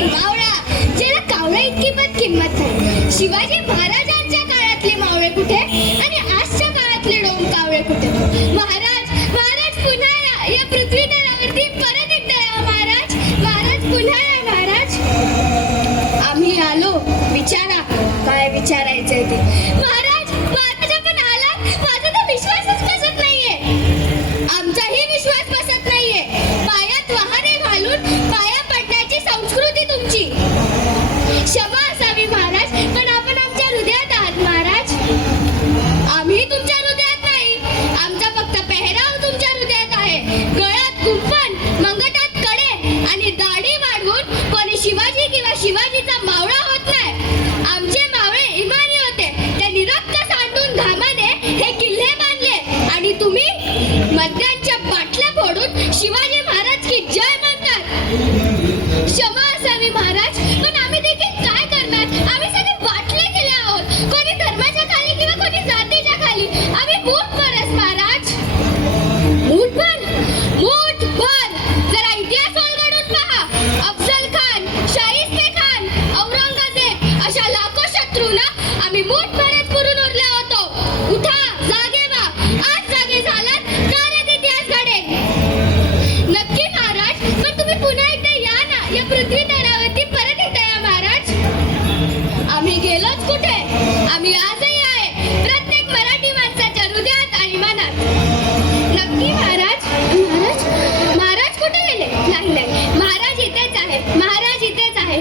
मावळा ज्याला कावळा इतकी पण किंमत नाही. शिवाजी महाराजांच्या काळातले मावळे कुठे आणि आजच्या काळातले डोम कावळे कुठे? महाराज महाराज पुन्हा या पृथ्वी तलावरती परत एकदा या महाराज. महाराज पुन्हा या महाराज. आम्ही आलो, विचारा काय विचारायचंय ते. महाराज महाराज आपण आलात, माझा तर विश्वासच बसत नाहीये. आमचाही विश्वास बसत नाहीये. पायात वहाने घालून पाया पडण्याची संस्कृती तुमची. क्षमा असावी महाराज, पण आपण आमच्या हृदयात आहात महाराज. आम्ही तुमच्या हृदयात नाही. आमचा फक्त पेहराव तुमच्या हृदयात आहे. गळ्यात कुंपण, मंगटात कडे आणि दाढी वाढवून कोणी शिवाजी किंवा शिवाजीचा मावळा होत नाही. आमचे मावळे इमानी होते. त्यांनी रक्त सांडून घामाने हे किल्ले बांधले आणि तुम्ही मद्यांच्या बाटल्या फोडून शिवाजी महाराज की जय म्हणतात. क्षमा असावी महाराज, पण आम्ही देखील काय करणार? आम्ही सगळे वाटले गेले आहोत. कोणी धर्माच्या खाली किंवा कोणी जातीच्या खाली. आम्ही मूठभरच महाराज. मूठभर मूठभर. जरा इतिहास उलगडून पहा. अफजल खान, शाहिस्ते खान, औरंगजेब अशा लाखो शत्रूंना आम्ही मूठभरच पुरून उरले होतो. उठा, जागे व्हा. आज जागे झालात तरच इतिहास घडेल. नक्की महाराज, पण तुम्ही पुन्हा एकदा या ना. या पृथ्वी तळावरती परत एकदा या महाराज. आम्ही गेलोच कुठे? आम्ही आजही आहे प्रत्येक मराठी माणसाच्या हृदयात आणि मनात. नक्की महाराज. महाराज महाराज कुठे गेले? नाही नाही, महाराज इथेच आहे. महाराज इथेच आहे.